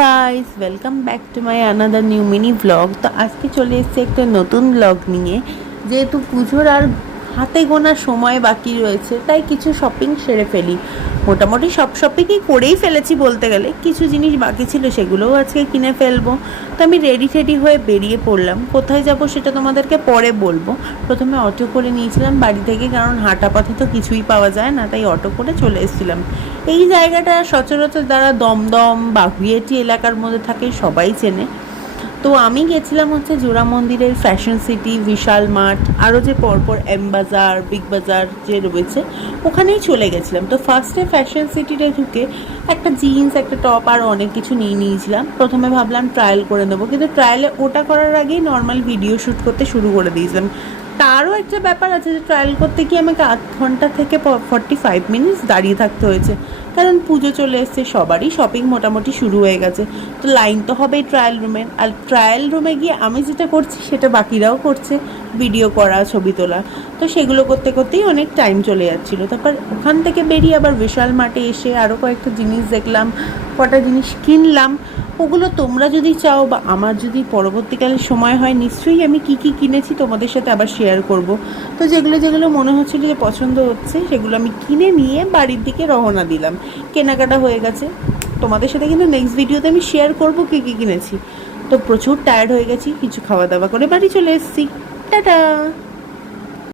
Guys, welcome back to my another new mini blog. তো আজকে চলে এসেছে একটা নতুন ব্লগ নিয়ে। যেহেতু পুজোর আর হাতে গোনা সময় বাকি রয়েছে, তাই কিছু শপিং সেরে ফেলি। মোটামুটি সব শপিংই করেই ফেলেছি বলতে গেলে, কিছু জিনিস বাকি ছিল সেগুলোও আজকে কিনে ফেলবো। তো আমি রেডি হয়ে বেরিয়ে পড়লাম। কোথায় যাব সেটা তোমাদেরকে পরে বলবো। প্রথমে অটো করে নিয়েছিলাম বাড়ি থেকে, কারণ হাঁটা পথে তো কিছুই পাওয়া যায় না, তাই অটো করে চলে এসেছিলাম। এই জায়গাটা সচরাচর যারা দমদম বাগুইআটি এলাকার মধ্যে থাকে সবাই চেনে। তো আমি গেছিলাম হচ্ছে জোড়া মন্দিরের ফ্যাশন সিটি, বিশাল মার্ট, আরও যে পরপর এম বাজার, বিগ বাজার যে রয়েছে ওখানেই চলে গেছিলাম। তো ফার্স্টে ফ্যাশন সিটিতে ঢুকে একটা জিন্স, একটা টপ আর অনেক কিছু নিয়ে নিয়েছিলাম। প্রথমে ভাবলাম ট্রায়াল করে নেবো, কিন্তু ট্রায়ালে ওটা করার আগেই নর্মাল ভিডিও শ্যুট করতে শুরু করে দিয়েছিলাম। তারও একটা ব্যাপার আছে যে ট্রায়াল করতে গিয়ে আমাকে 8 ঘন্টা থেকে 45 মিনিটস দাঁড়িয়ে থাকতে হয়েছে, কারণ পুজো চলে এসছে, সবারই শপিং মোটামুটি শুরু হয়ে গেছে। তো লাইন তো হবেই ট্রায়াল রুমের, আর ট্রায়াল রুমে গিয়ে আমি যেটা করছি সেটা বাকিরাও করছে, ভিডিও করা, ছবি তোলা। তো সেগুলো করতে করতেই অনেক টাইম চলে যাচ্ছিলো। তারপর ওখান থেকে বেরিয়ে আবার বিশাল মার্টে এসে আরও কয়েকটা জিনিস দেখলাম, কটা জিনিস কিনলাম। ওগুলো তোমরা যদি চাও বা আমার যদি পরবর্তীকালে সময় হয়, নিশ্চয়ই আমি কি কি কিনেছি তোমাদের সাথে আবার শেয়ার করব। তো যেগুলো যেগুলো মনে হচ্ছিল যে পছন্দ হচ্ছে, সেগুলো আমি কিনে নিয়ে বাড়ির দিকে রওনা দিলাম। কেনাকাটা হয়ে গেছে, তোমাদের সাথে কিন্তু নেক্সট ভিডিওতে আমি শেয়ার করব কী কী কিনেছি। তো প্রচুর টায়ার্ড হয়ে গেছি, কিছু খাওয়া দাওয়া করে বাড়ি চলে এসেছি। টাটা।